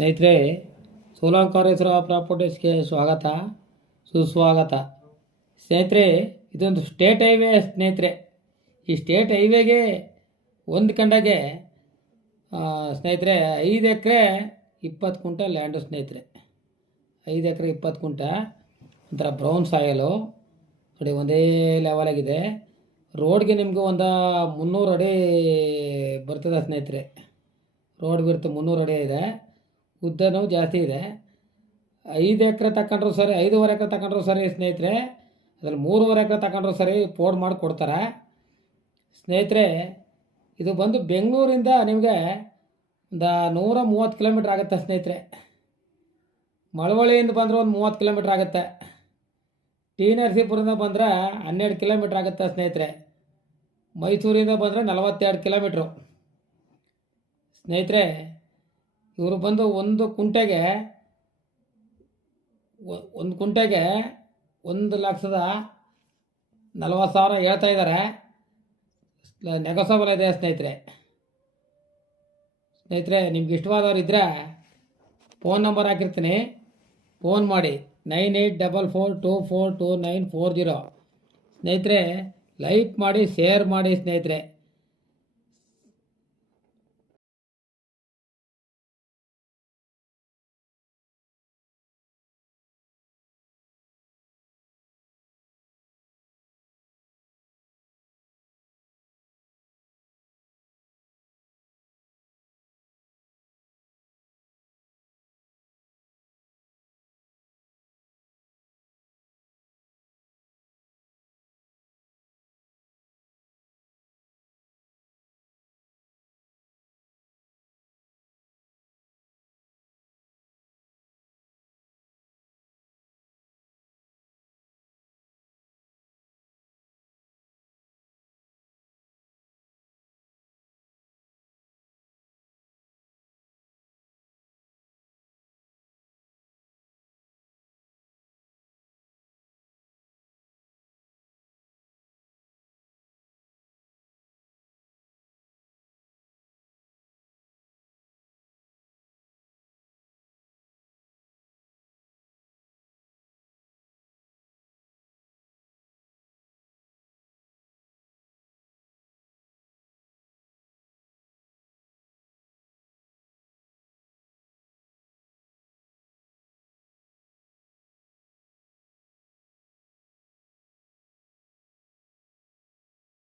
ಸ್ನೇಹಿತರೆ, ಸೋಲಂಕಾರೇಶ್ವರ ಪ್ರಾಪರ್ಟೀಸ್ಗೆ ಸ್ವಾಗತ ಸುಸ್ವಾಗತ. ಸ್ನೇಹಿತರೆ, ಇದೊಂದು ಸ್ಟೇಟ್ ಹೈವೇ ಸ್ನೇಹಿತರೆ. ಈ ಸ್ಟೇಟ್ ಹೈವೇಗೆ ಹೊಂದ್ಕೊಂಡಾಗೆ ಸ್ನೇಹಿತರೆ 5 ಎಕರೆ 20 ಕುಂಟ ಲ್ಯಾಂಡು ಸ್ನೇಹಿತರೆ. 5 ಎಕರೆ 20 ಕುಂಟ ಒಂಥರ ಬ್ರೌನ್ ಸಾಯಲು ನೋಡಿ, ಒಂದೇ ಲೆವೆಲಾಗಿದೆ. ರೋಡ್ಗೆ ನಿಮಗೆ ಒಂದು 300 ಅಡಿ ಬರ್ತದೆ ಸ್ನೇಹಿತರೆ. ರೋಡ್ ಬಿರುತ್ತೆ 300 ಅಡಿ ಇದೆ, ಉದ್ದನೂ ಜಾಸ್ತಿ ಇದೆ. 5 ಎಕರೆ ತಗೊಂಡ್ರು ಸರಿ, 5.5 ಎಕರೆ ತಗೊಂಡ್ರು ಸರಿ ಸ್ನೇಹಿತರೆ. ಅದ್ರಲ್ಲಿ 3.5 ಎಕರೆ ತಗೊಂಡ್ರು ಸರಿ ಪೋಡ್ ಮಾಡಿ ಕೊಡ್ತಾರೆ ಸ್ನೇಹಿತರೆ. ಇದು ಬಂದು ಬೆಂಗಳೂರಿಂದ ನಿಮಗೆ ಒಂದು 130 ಕಿಲೋಮೀಟ್ರ್ ಆಗುತ್ತೆ ಸ್ನೇಹಿತರೆ. ಮಳವಳ್ಳಿಯಿಂದ ಬಂದರೆ ಒಂದು 30 ಕಿಲೋಮೀಟ್ರ್ ಆಗುತ್ತೆ. ಟಿ ನರಸೀಪುರದಿಂದ ಬಂದರೆ 12 ಕಿಲೋಮೀಟ್ರ್ ಆಗುತ್ತೆ ಸ್ನೇಹಿತರೆ. ಮೈಸೂರಿಂದ ಬಂದರೆ 42 ಕಿಲೋಮೀಟ್ರು ಸ್ನೇಹಿತರೆ. ಇವರು ಬಂದು ಒಂದು ಕುಂಟೆಗೆ 1,40,000 ಹೇಳ್ತಾ ಇದ್ದಾರೆ. ನೆಗೋಸಬಲ್ ಇದೆ ಸ್ನೇಹಿತರೆ. ನಿಮ್ಗೆ ಇಷ್ಟವಾದವ್ರು ಇದ್ದರೆ ಫೋನ್ ನಂಬರ್ ಹಾಕಿರ್ತೀನಿ, ಫೋನ್ ಮಾಡಿ 9844242940. ಸ್ನೇಹಿತರೆ, ಲೈಕ್ ಮಾಡಿ, ಶೇರ್ ಮಾಡಿ ಸ್ನೇಹಿತರೆ.